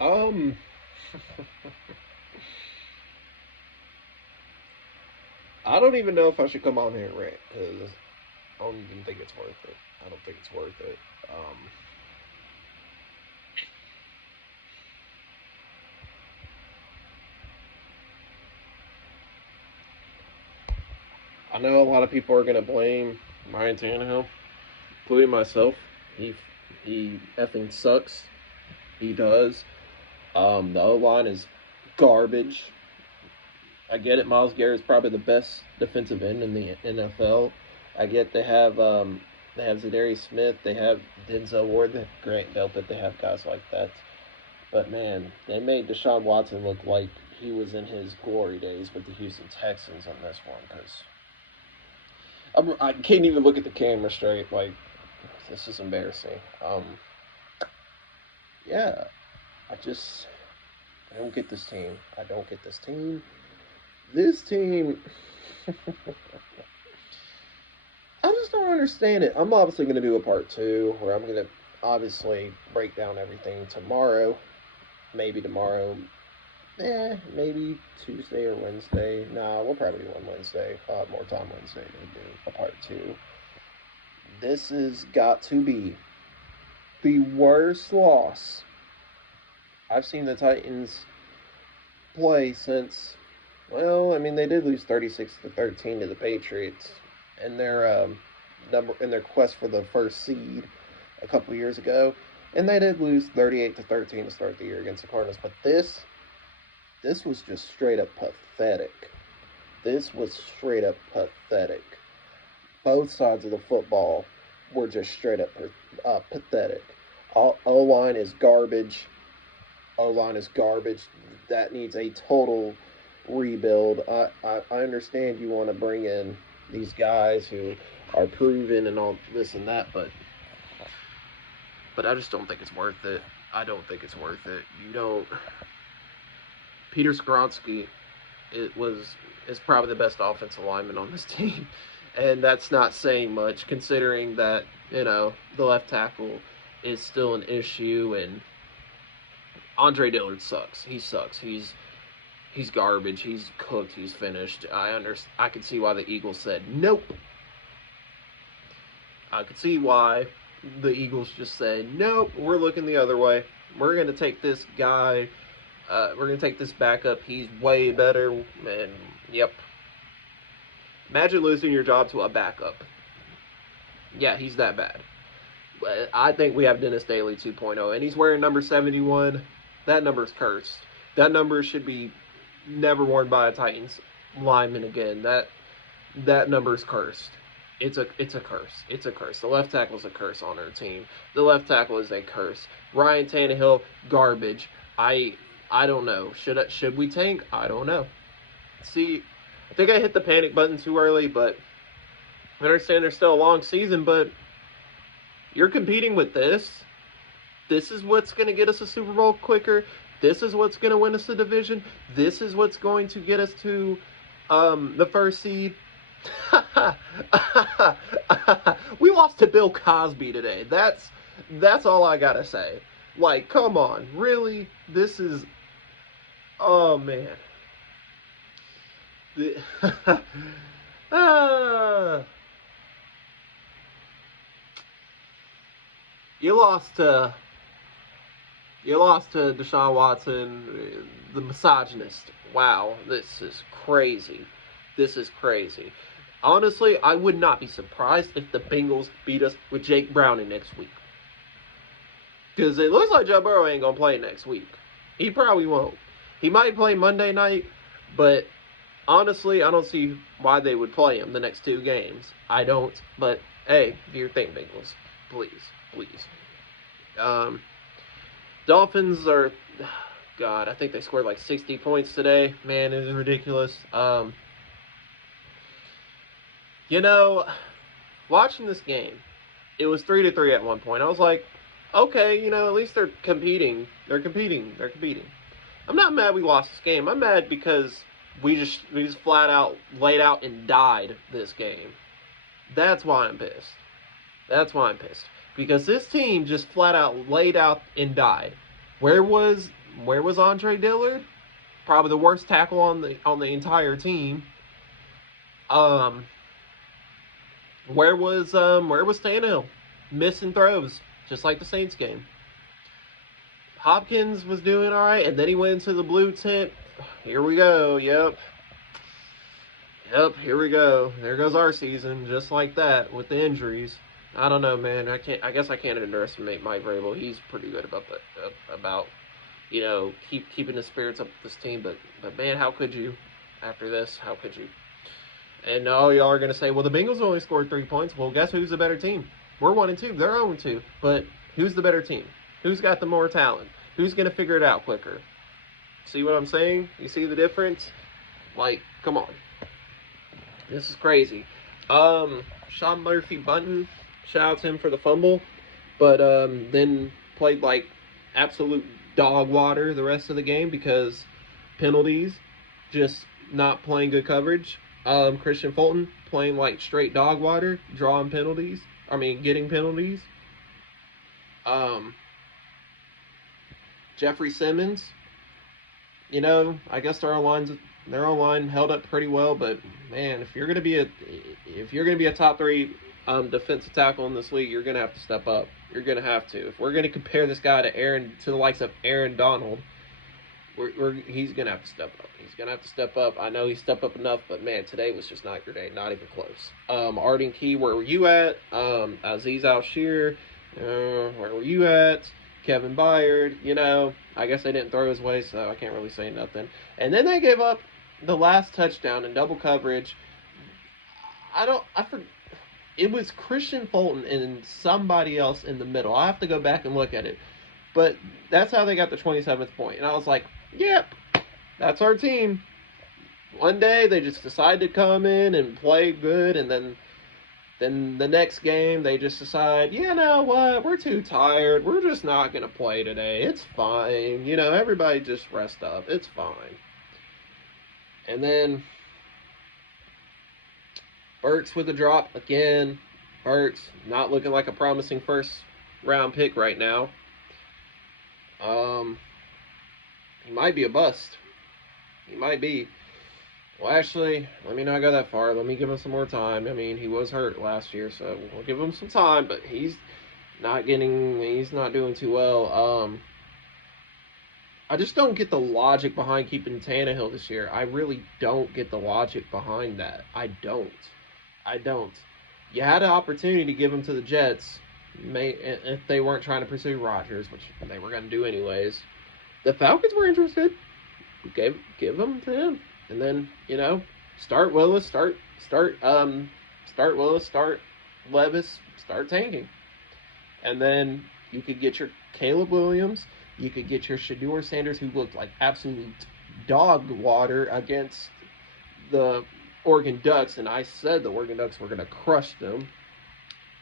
Um, I don't even know if I should come on here and rant because I don't even think it's worth it. I don't think it's worth it. I know a lot of people are gonna blame Ryan Tannehill, including myself. He he effing sucks. He does. The O line is garbage. I get it. Miles Garrett is probably the best defensive end in the NFL. I get they have Zadarius Smith, they have Denzel Ward, they have Grant Delpit, they have guys like that. But man, they made Deshaun Watson look like he was in his glory days with the Houston Texans on this one because I can't even look at the camera straight. Like this is embarrassing. Yeah, I don't get this team. I don't get this team. This team. I just don't understand it. I'm obviously going to do a part two where I'm going to obviously break down everything tomorrow. Maybe tomorrow. Maybe Tuesday or Wednesday. Nah, we'll probably do one Wednesday. More time Wednesday to do a part two. This has got to be the worst loss I've seen the Titans play since. Well, I mean they did lose 36-13 to the Patriots, and in their quest for the first seed a couple years ago, and they did lose 38-13 to start the year against the Cardinals. But this was just straight up pathetic. This was straight up pathetic. Both sides of the football were just straight up pathetic. O line is garbage. O line is garbage. That needs a total rebuild. I understand you want to bring in these guys who are proven and all this and that, but I just don't think it's worth it. I don't think it's worth it. You don't. Peter Skronsky, it was is probably the best offensive lineman on this team, and that's not saying much considering that the left tackle is still an issue, and Andre Dillard sucks. He sucks. He's garbage. He's cooked. He's finished. I could see why the Eagles said nope. I could see why the Eagles just said nope. We're looking the other way. We're gonna take this guy. We're gonna take this backup. He's way better. And yep. Imagine losing your job to a backup. Yeah, he's that bad. I think we have Dennis Daly 2.0, and he's wearing number 71. That number's cursed. That number should be never worn by a Titans lineman again. That number's cursed. It's a curse. It's a curse. The left tackle is a curse on our team. The left tackle is a curse. Ryan Tannehill, garbage. I don't know. Should we tank? I don't know. See, I think I hit the panic button too early, but I understand there's still a long season, but you're competing with this. This is what's going to get us a Super Bowl quicker. This is what's going to win us the division. This is what's going to get us to the first seed. We lost to Bill Cosby today. That's all I gotta say. Like, come on, really? This is, oh man. Ah, you lost to Deshaun Watson, the misogynist. Wow, this is crazy. This is crazy. Honestly, I would not be surprised if the Bengals beat us with Jake Browning next week. Because it looks like Joe Burrow ain't going to play next week. He probably won't. He might play Monday night, but honestly, I don't see why they would play him the next two games. I don't. But hey, do your thing, Bengals. Please, please. Um, Dolphins are, God, I think they scored like 60 points today. Man, it is ridiculous. You know, watching this game, it was 3-3 at one point. I was like, okay, at least they're competing. They're competing. They're competing. I'm not mad we lost this game. I'm mad because we just flat out laid out and died this game. That's why I'm pissed. That's why I'm pissed. Because this team just flat out laid out and died. Where was Where was Andre Dillard? Probably the worst tackle on the entire team. Where was Tannehill? Missing throws, just like the Saints game. Hopkins was doing all right, and then he went into the blue tent. Here we go. Yep, here we go. There goes our season, just like that, with the injuries. I don't know, man. I guess I can't underestimate Mike Vrabel. He's pretty good about that. About keeping the spirits up with this team. But man, how could you? After this, how could you? And all y'all are gonna say, well, the Bengals only scored 3 points. Well, guess who's the better team? We're 1-2. They're 0-2. But who's the better team? Who's got the more talent? Who's gonna figure it out quicker? See what I'm saying? You see the difference? Like, come on. This is crazy. Sean Murphy-Bunting, shout out to him for the fumble, but then played like absolute dog water the rest of the game because penalties, just not playing good coverage. Christian Fulton playing like straight dog water, getting penalties. Jeffrey Simmons, I guess their O-line held up pretty well, but man, if you're gonna be a top 3 defensive tackle in this league, you're gonna have to step up. You're gonna have to. If we're gonna compare this guy to the likes of Aaron Donald, he's gonna have to step up. He's gonna have to step up. I know he stepped up enough, but man, today was just not your day, not even close. Arden Key, where were you at? Aziz Al-Shir, where were you at? Kevin Byard, I guess they didn't throw his way, so I can't really say nothing. And then they gave up the last touchdown in double coverage. It was Christian Fulton and somebody else in the middle. I have to go back and look at it. But that's how they got the 27th point. And I was like, yep, that's our team. One day they just decide to come in and play good, and then the next game they just decide, you know what, we're too tired. We're just not going to play today. It's fine. Everybody just rest up. It's fine. And then Burks with a drop again. Burks not looking like a promising first round pick right now. He might be a bust. He might be. Well, actually, let me not go that far. Let me give him some more time. I mean, he was hurt last year, so we'll give him some time, but he's not doing too well. I just don't get the logic behind keeping Tannehill this year. I really don't get the logic behind that. I don't. You had an opportunity to give him to the Jets, if they weren't trying to pursue Rodgers, which they were going to do anyways. The Falcons were interested. Give him to him. And then, start Willis, start Levis, start tanking. And then you could get your Caleb Williams, you could get your Shedeur Sanders, who looked like absolute dog water against the Oregon Ducks, and I said the Oregon Ducks were going to crush them.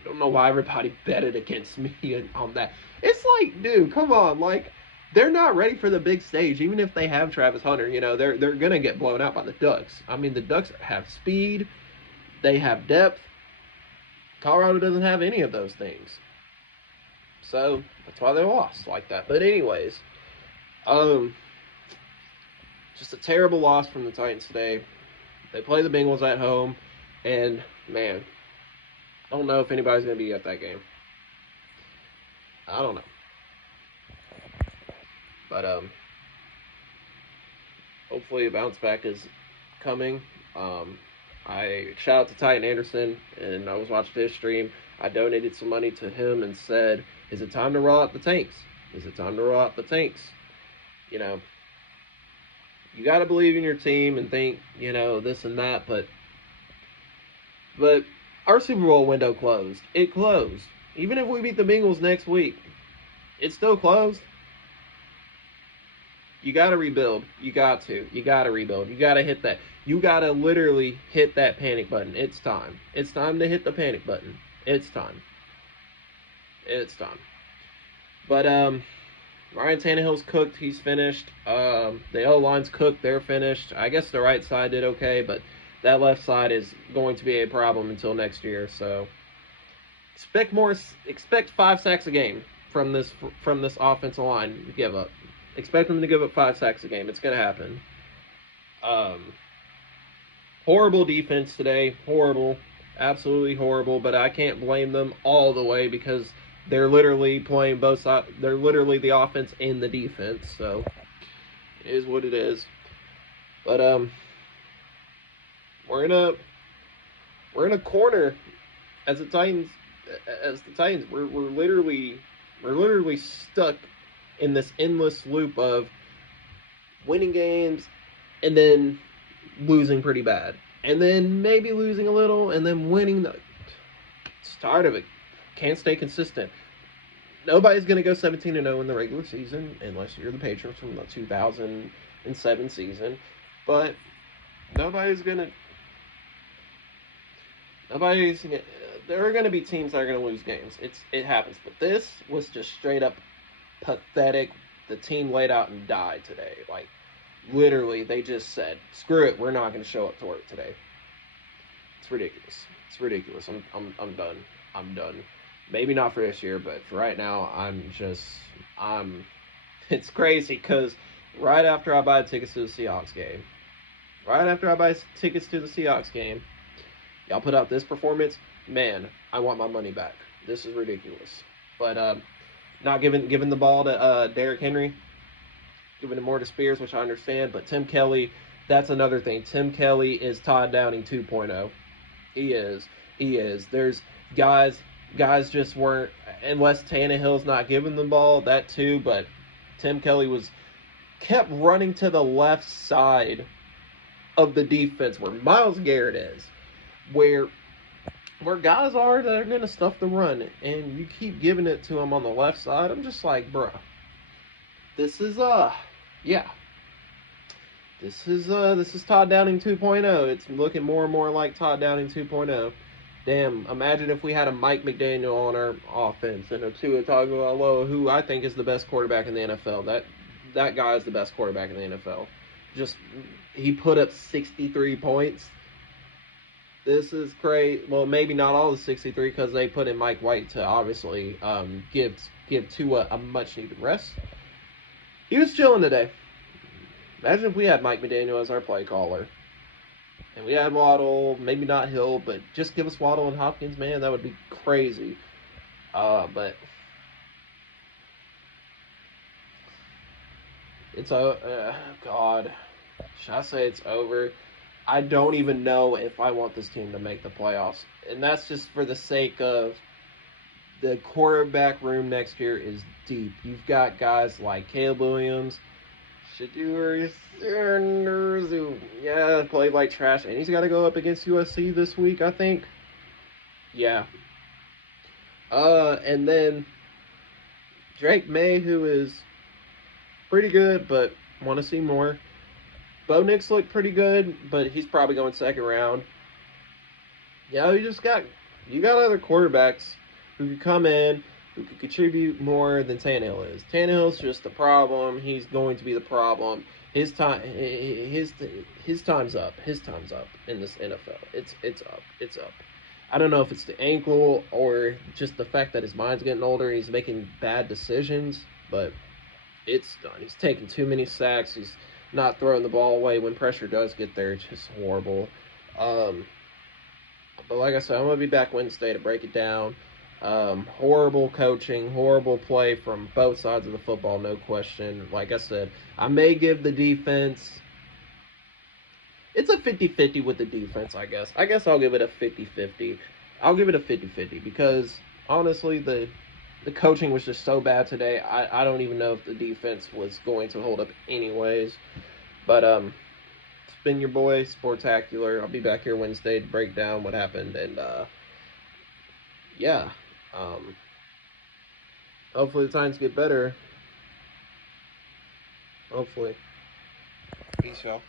I don't know why everybody betted against me on that. It's like, dude, come on, like, they're not ready for the big stage. Even if they have Travis Hunter, they're going to get blown out by the Ducks. I mean, the Ducks have speed. They have depth. Colorado doesn't have any of those things. So, that's why they lost like that. But anyways, just a terrible loss from the Titans today. They play the Bengals at home, and, man, I don't know if anybody's going to be at that game. I don't know. But hopefully a bounce back is coming. I shout out to Titan Anderson, and I was watching his stream. I donated some money to him and said, is it time to roll out the tanks? Is it time to roll out the tanks? You got to believe in your team and think, this and that. But our Super Bowl window closed. It closed. Even if we beat the Bengals next week, it's still closed. You got to rebuild. You got to rebuild. You got to hit that. You got to literally hit that panic button. It's time. It's time to hit the panic button. It's time. But, Ryan Tannehill's cooked. He's finished. The O-line's cooked. They're finished. I guess the right side did okay, but that left side is going to be a problem until next year. So expect 5 sacks a game from this offensive line give up. Expect them to give up 5 sacks a game. It's going to happen. Horrible defense today. Horrible. Absolutely horrible. But I can't blame them all the way because they're literally playing both sides. They're literally the offense and the defense. So it is what it is. But we're in a corner as the Titans. We're literally stuck in this endless loop of winning games and then losing pretty bad, and then maybe losing a little, and then winning. It's tired of it. Can't stay consistent. Nobody's gonna go 17-0 in the regular season unless you're the Patriots from the 2007 season, but nobody's gonna. Nobody's. There are gonna be teams that are gonna lose games. It happens, but this was just straight up pathetic. The team laid out and died today. Like, literally, they just said, "Screw it, we're not going to show up to work today." It's ridiculous. It's ridiculous. I'm done. I'm done. Maybe not for this year, but for right now, I'm. It's crazy because right after I buy tickets to the Seahawks game, y'all put out this performance. Man, I want my money back. This is ridiculous. But not giving the ball to Derrick Henry, giving it more to Spears, which I understand. But Tim Kelly, that's another thing. Tim Kelly is Todd Downing 2.0. He is. There's guys just weren't, unless Tannehill's not giving the ball, that too. But Tim Kelly kept running to the left side of the defense where Myles Garrett is, where guys are that are going to stuff the run, and you keep giving it to them on the left side. I'm just like, bro, this is yeah. This is Todd Downing 2.0. It's looking more and more like Todd Downing 2.0. Damn, imagine if we had a Mike McDaniel on our offense and a Tua Tagovailoa, who I think is the best quarterback in the NFL. That guy is the best quarterback in the NFL. Just, he put up 63 points. This is great. Well, maybe not all the 63 because they put in Mike White to obviously give Tua a much needed rest. He was chilling today. Imagine if we had Mike McDaniel as our play caller. And we had Waddle, maybe not Hill, but just give us Waddle and Hopkins, man. That would be crazy. But it's God. Should I say it's over? I don't even know if I want this team to make the playoffs. And that's just for the sake of the quarterback room next year is deep. You've got guys like Caleb Williams, Shedeur Sanders, who, played like trash. And he's got to go up against USC this week, I think. Yeah. And then Drake May, who is pretty good, but want to see more. Bo Nix looked pretty good, but he's probably going second round. Yeah, you got other quarterbacks who could come in, who could contribute more than Tannehill is. Tannehill's just the problem. He's going to be the problem. His time's up. His time's up in this NFL. It's up. I don't know if it's the ankle or just the fact that his mind's getting older and he's making bad decisions, but it's done. He's taking too many sacks. He's not throwing the ball away when pressure does get there. It's just horrible. But like I said, I'm going to be back Wednesday to break it down. Horrible coaching, horrible play from both sides of the football, no question. Like I said, I may give the defense... It's a 50-50 with the defense, I guess. I guess I'll give it a 50-50. I'll give it a 50-50 because, honestly, the coaching was just so bad today. I don't even know if the defense was going to hold up anyways. But it's been your boy, Sportacular. I'll be back here Wednesday to break down what happened. And, yeah. Hopefully the Titans get better. Hopefully. Peace, y'all.